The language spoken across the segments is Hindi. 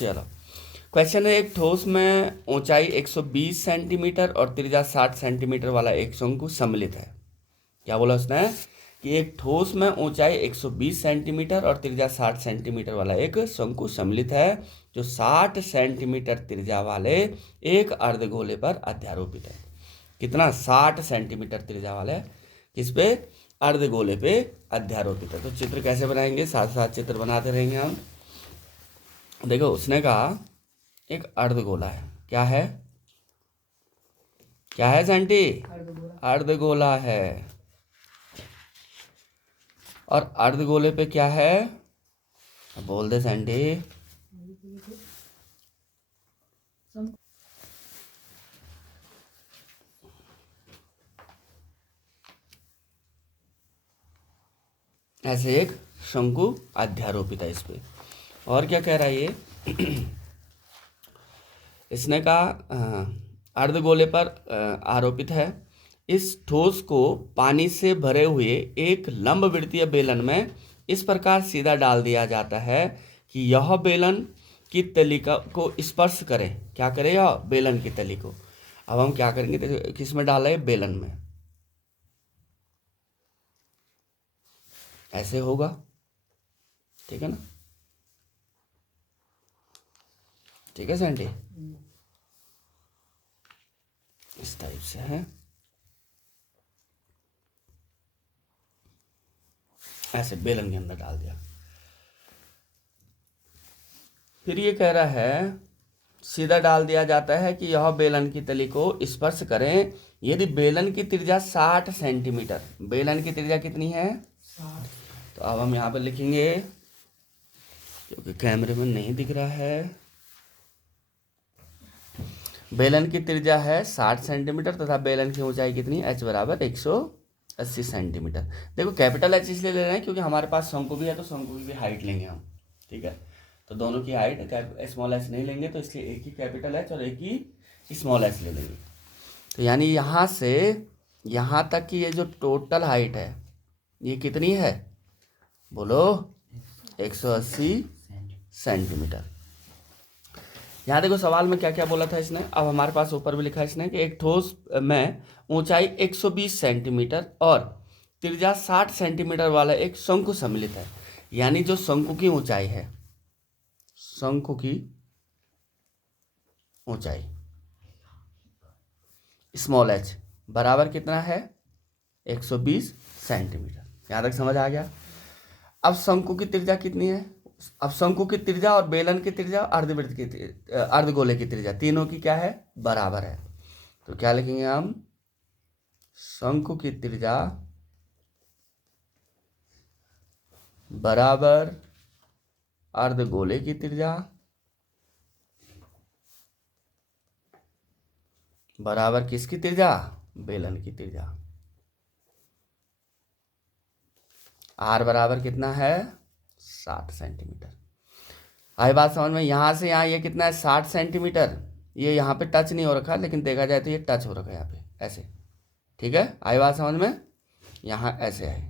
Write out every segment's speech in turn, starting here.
चलो, क्वेश्चन है, एक ठोस में ऊंचाई 120 सेंटीमीटर और त्रिज्या 60 सेंटीमीटर वाला एक शंकु सम्मिलित है। क्या बोला उसने कि एक ठोस में ऊंचाई 120 सेंटीमीटर और त्रिज्या 60 सेंटीमीटर वाला एक शंकु सम्मिलित है जो 60 सेंटीमीटर त्रिज्या वाले एक अर्धगोले पर अध्यारोपित है। कितना? 60 सेंटीमीटर त्रिज्या वाले किस पे? अर्धगोले पे अध्यारोपित है। तो चित्र कैसे बनाएंगे? साथ साथ चित्र बनाते रहेंगे हम। देखो, उसने कहा एक अर्धगोला है। क्या है? क्या है सैंटी? अर्धगोला है। और अर्धगोले पे क्या है? बोल दे सैंटी। ऐसे एक शंकु अध्यारोपित है इस पे। और क्या कह रहा है ये? इसने कहा अर्धगोले पर आरोपित है। इस ठोस को पानी से भरे हुए एक लंबवृत्तीय बेलन में इस प्रकार सीधा डाल दिया जाता है कि यह बेलन की तली को स्पर्श करे। क्या करे? यह बेलन की तली को। अब हम क्या करेंगे? किस में डाला है? बेलन में। ऐसे होगा, ठीक है ना? ठीक है सैंडी? इस टाइप से है। ऐसे बेलन के अंदर डाल दिया। फिर ये कह रहा है सीधा डाल दिया जाता है कि यह बेलन की तली को स्पर्श करें यदि बेलन की त्रिज्या 60 सेंटीमीटर। बेलन की त्रिज्या कितनी है? 60। तो अब हम यहाँ पर लिखेंगे, क्योंकि कैमरे में नहीं दिख रहा है। बेलन की त्रिज्या है 60 सेंटीमीटर तथा बेलन की ऊंचाई कितनी? h बराबर 180 सेंटीमीटर। देखो, कैपिटल H इसलिए ले रहे हैं क्योंकि हमारे पास शंकु भी है, तो शंकु की भी हाइट लेंगे हम। ठीक है, तो दोनों की हाइट स्मॉल h नहीं लेंगे, तो इसलिए एक ही कैपिटल H और एक ही स्मॉल h ले लेंगे। तो यानी यहाँ से यहाँ तक की ये जो टोटल हाइट है ये कितनी है? बोलो, 180 सेंटीमीटर। यहाँ देखो सवाल में क्या क्या बोला था इसने। अब हमारे पास ऊपर भी लिखा है इसने कि एक ठोस में ऊंचाई 120 सेंटीमीटर और त्रिज्या 60 सेंटीमीटर वाला एक शंकु सम्मिलित है। यानी जो शंकु की ऊंचाई है, शंकु की ऊंचाई स्मॉल h बराबर कितना है? 120 सेंटीमीटर। यहाँ तक समझ आ गया? अब शंकु की त्रिज्या कितनी है? अब शंकु की त्रिज्या और बेलन की त्रिज्या, अर्धवृत्त की अर्धगोले की त्रिज्या, तीनों की क्या है? बराबर है। तो क्या लिखेंगे हम? शंकु की त्रिज्या बराबर अर्धगोले की त्रिज्या बराबर किसकी त्रिज्या? बेलन की त्रिज्या। r बराबर कितना है? 60 सेंटीमीटर। आई बात समझ में? यहाँ से यहाँ ये कितना है? 60 सेंटीमीटर। ये यहाँ पे टच नहीं हो रखा, लेकिन देखा जाए तो ये टच हो रखा है यहाँ पे, ऐसे। ठीक है, आई बात समझ में? यहाँ ऐसे है।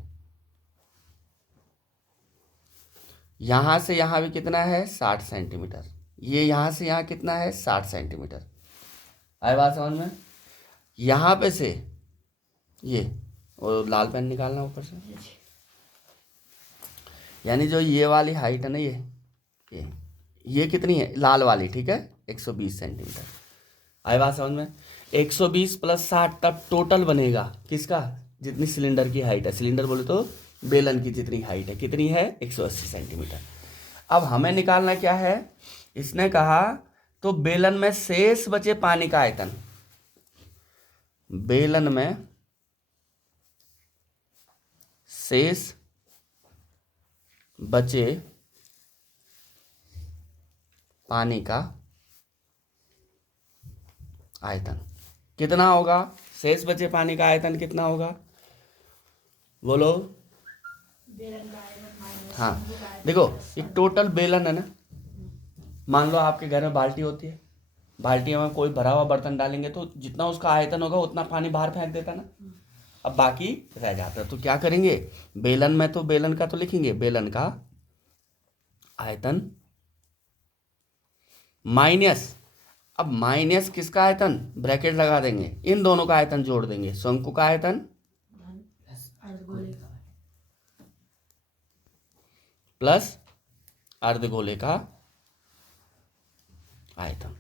यहाँ से यहाँ भी कितना है? 60 सेंटीमीटर। ये यहाँ से यहाँ कितना है? 60 सेंटीमीटर। आई बात समझ में? यहाँ पे से ये, और लाल पेन निकालना ऊपर से, यानी जो ये वाली हाइट है ना, ये कितनी है? लाल वाली, ठीक है, 120 सेंटीमीटर। आई बात समझ में? 120 प्लस 60 तब टोटल बनेगा किसका? जितनी सिलेंडर की हाइट है, सिलेंडर बोले तो बेलन की जितनी हाइट है, कितनी है? 180 सेंटीमीटर। अब हमें निकालना क्या है? इसने कहा तो बेलन में शेष बचे पानी का आयतन, बेलन में शेष बचे पानी का आयतन कितना होगा? शेष बचे पानी का आयतन कितना होगा? बोलो। हाँ, देखो, एक टोटल बेलन है ना। मान लो आपके घर में बाल्टी होती है, बाल्टी में कोई भरा हुआ बर्तन डालेंगे तो जितना उसका आयतन होगा उतना पानी बाहर फेंक देता ना, अब बाकी रह जाता। तो क्या करेंगे? बेलन में तो बेलन का तो लिखेंगे, बेलन का आयतन माइनस, अब माइनस किसका आयतन, ब्रैकेट लगा देंगे, इन दोनों का आयतन जोड़ देंगे, शंकु का आयतन प्लस अर्धगोले का आयतन।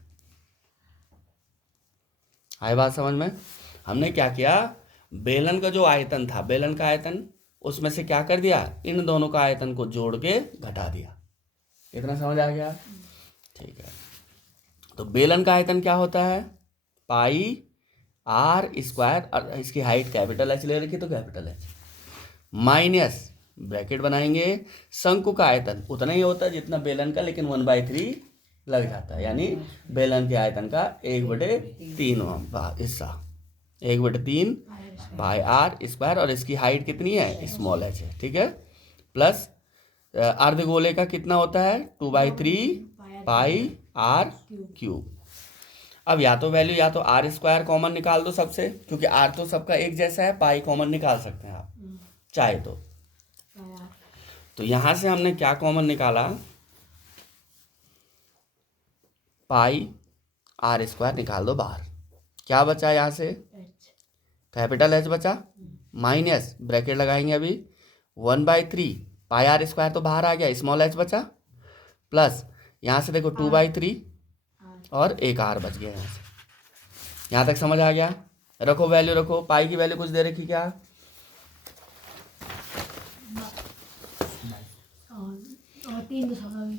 आई बात समझ में? हमने क्या किया, बेलन का जो आयतन था, बेलन का आयतन, उसमें से क्या कर दिया, इन दोनों का आयतन को जोड़ के घटा दिया। इतना समझ आ गया? ठीक है। तो बेलन का आयतन क्या होता है, पाई आर स्क्वायर, और इसकी हाइट कैपिटल एच ले रखी तो कैपिटल एच, माइनस ब्रैकेट बनाएंगे, शंकु का आयतन उतना ही होता है जितना बेलन का, लेकिन 1/3 लग जाता है, यानी बेलन के आयतन का 1/3 हिस्सा, 1/3 पाई आर स्क्वायर, और इसकी हाइट कितनी है, स्मॉल एच है, ठीक है। प्लस अर्धगोले का कितना होता है, 2/3 पाई आर क्यूब। अब या तो वैल्यू, या तो आर स्क्वायर कॉमन निकाल दो सबसे, क्योंकि आर तो सबका एक जैसा है, पाई कॉमन निकाल सकते हैं आप चाहे तो यहां से हमने क्या कॉमन निकाला, पाई आर स्क्वायर निकाल दो बाहर, क्या बचा यहाँ से, कैपिटल एच बचा, माइनस ब्रैकेट लगाएंगे अभी 1/3 पाई आर स्क्वायर तो बाहर आ गया, स्मॉल एच बचा, प्लस यहाँ से देखो 2/3 और एक आर बच गया। यहाँ से यहाँ तक समझ आ गया? रखो वैल्यू, रखो, पाई की वैल्यू कुछ दे रखी क्या,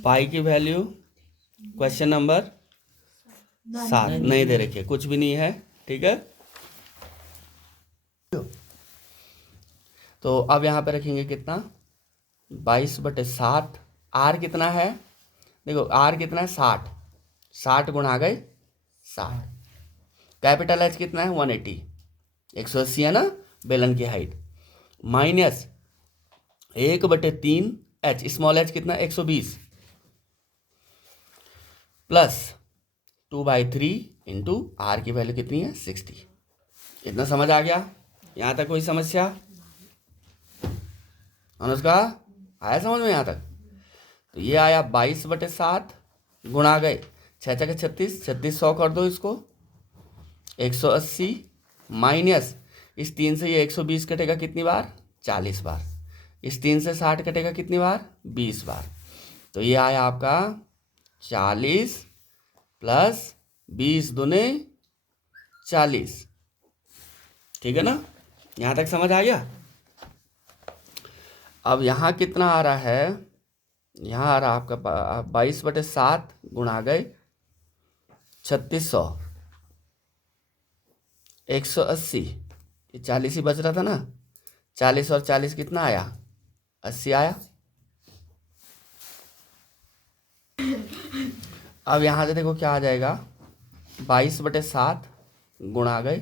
पाई की वैल्यू क्वेश्चन नंबर 7 नहीं दे रखी है, कुछ भी नहीं है, ठीक है। तो अब यहाँ पे रखेंगे कितना, 22/7, आर कितना है, देखो आर कितना है 60, 60 गुणा गए 60, कैपिटल एच कितना है 180, 180 है ना बेलन की height, minus 1/3 H, small H कितना 120, प्लस 2/3 इंटू आर की वैल्यू कितनी है 60। इतना समझ आ गया? यहाँ तक कोई समस्या? अनुष्का आया समझ में यहाँ तक? तो ये आया 22/7 गुणा गए 6 × 36, 3600 कर दो इसको, 180, माइनस इस 3 से ये 120 कटेगा कितनी बार, 40 बार, इस 3 से 60 कटेगा कितनी बार, 20 बार, तो ये आया आपका 40 प्लस 20 दूने 40, ठीक है ना? यहाँ तक समझ आ गया? अब यहाँ कितना आ रहा है, यहाँ आ रहा आपका 22/7 गुणा गए 3600, 180, ये 40 ही बच रहा था ना, 40 और 40 कितना आया, 80 आया। अब यहाँ से देखो क्या आ जाएगा, 22/7 गुणा गए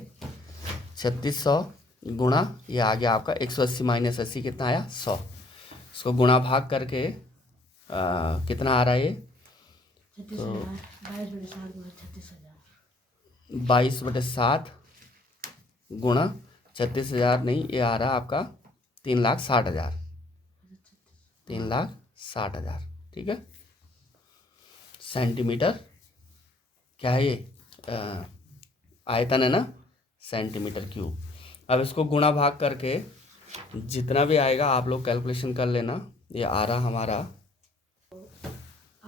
3600 गुणा, ये आ गया आपका 180 माइनस 80 कितना आया 100, इसको गुणा भाग करके कितना आ रहा है ये, तो 22/7 गुणा 36,000 नहीं, ये आ रहा आपका 3,60,000, 3,60,000, ठीक है, सेंटीमीटर क्या है ये आयतन है ना, सेंटीमीटर क्यूब। अब इसको गुणा भाग करके जितना भी आएगा आप लोग कैलकुलेशन कर लेना। ये आ रहा हमारा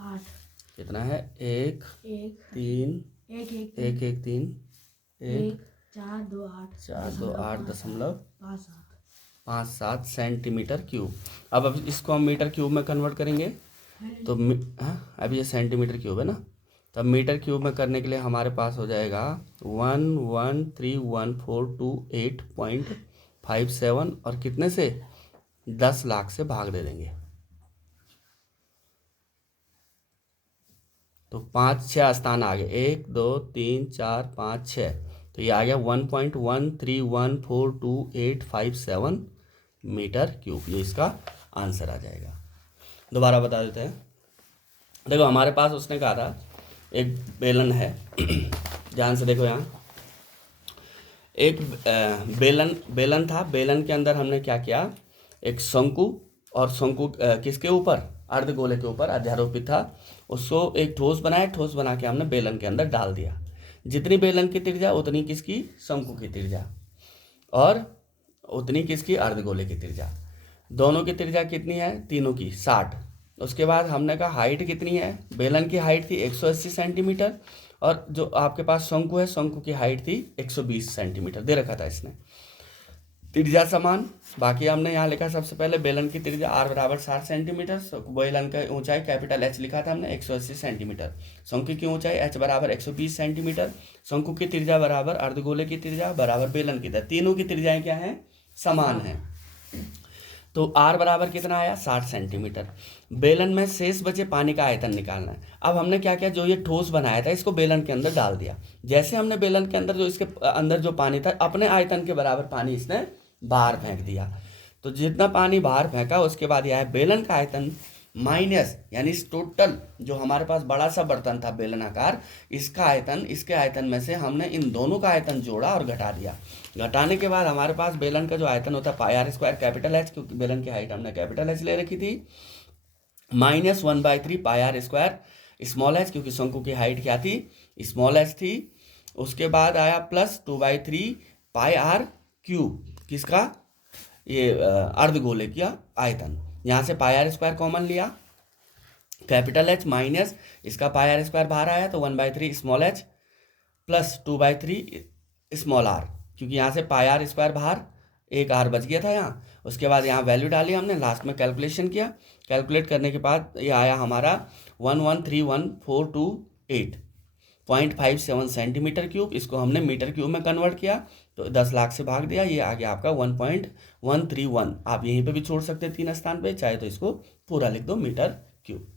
8 कितना है, 1 3 1 1 3 1 4 2 8 4 2 8.57 सेंटीमीटर क्यूब। अब इसको हम मीटर क्यूब में कन्वर्ट करेंगे तो अभी ये सेंटीमीटर क्यूब है ना, तब मीटर क्यूब में करने के लिए हमारे पास हो जाएगा 1131428.57 और कितने से 10 लाख से भाग दे देंगे तो 5 6 स्थान आ गए, 1 2 3 4 5 6, तो ये आ गया 1.13142857 मीटर क्यूब। ये इसका आंसर आ जाएगा। दोबारा बता देते हैं। देखो हमारे पास उसने कहा था एक बेलन है ध्यान से देखो, यहाँ एक बेलन था। बेलन के अंदर हमने क्या किया, एक शंकु, और शंकु किसके ऊपर, अर्धगोले के ऊपर अध्यारोपित था। उसको एक ठोस बनाया, ठोस बना के हमने बेलन के अंदर डाल दिया। जितनी बेलन की त्रिज्या उतनी किसकी, शंकु की त्रिज्या, और उतनी किसकी, अर्धगोले की त्रिज्या। दोनों की त्रिज्या कितनी है, तीनों की 60। उसके बाद हमने कहा हाइट कितनी है, बेलन की हाइट थी 180 सेंटीमीटर, और जो आपके पास शंकु है, शंकु की हाइट थी 120 सेंटीमीटर दे रखा था इसने। त्रिज्या समान, बाकी हमने यहाँ लिखा सबसे पहले बेलन की त्रिज्या r बराबर 60 सेंटीमीटर, बेलन की ऊंचाई कैपिटल H लिखा था हमने 180 सेंटीमीटर, शंकु की ऊंचाई h बराबर 120 सेंटीमीटर, शंकु की त्रिज्या बराबर अर्धगोले की त्रिज्या बराबर बेलन की त्रिज्या। तीनों की त्रिज्याएं क्या हैं, समान हैं। तो r बराबर कितना आया, 60 सेंटीमीटर। बेलन में शेष बचे पानी का आयतन निकालना है। अब हमने क्या किया, जो ये ठोस बनाया था इसको बेलन के अंदर डाल दिया। जैसे हमने बेलन के अंदर जो इसके अंदर जो पानी था, अपने आयतन के बराबर पानी इसने बाहर फेंक दिया। तो जितना पानी बाहर फेंका उसके बाद यह है बेलन का आयतन माइनस, यानी इस टोटल जो हमारे पास बड़ा सा बर्तन था बेलनाकार, इसका आयतन, इसके आयतन में से हमने इन दोनों का आयतन जोड़ा और घटा दिया। घटाने के बाद हमारे पास बेलन का जो आयतन होता है पाई आर स्क्वायर कैपिटल एच, क्योंकि बेलन की हाइट हमने कैपिटल एच ले रखी थी, minus 1/3 pi R square small H, क्योंकि शंकु की हाइट क्या थी, स्मॉल एच थी। उसके बाद आया प्लस 2/3 पाई आर क्यूब, किसका, ये अर्धगोले का आयतन। यहाँ से पाई आर स्क्वायर कॉमन लिया, कैपिटल एच माइनस इसका पाई आर स्क्वायर बाहर आया तो 1/3 small H plus 2/3 small R, क्योंकि यहाँ से पाई आर स्क्वायर बाहर, एक आर बच गया था यहाँ। उसके बाद यहाँ वैल्यू डाली हमने, लास्ट में कैलकुलेशन किया। कैलकुलेट करने के बाद ये आया हमारा 1131428.57 सेंटीमीटर क्यूब। इसको हमने मीटर क्यूब में कन्वर्ट किया तो 10 लाख से भाग दिया, ये आ गया आपका 1.131। आप यहीं पे भी छोड़ सकते हैं 3 स्थान पे, चाहे तो इसको पूरा लिख दो मीटर क्यूब।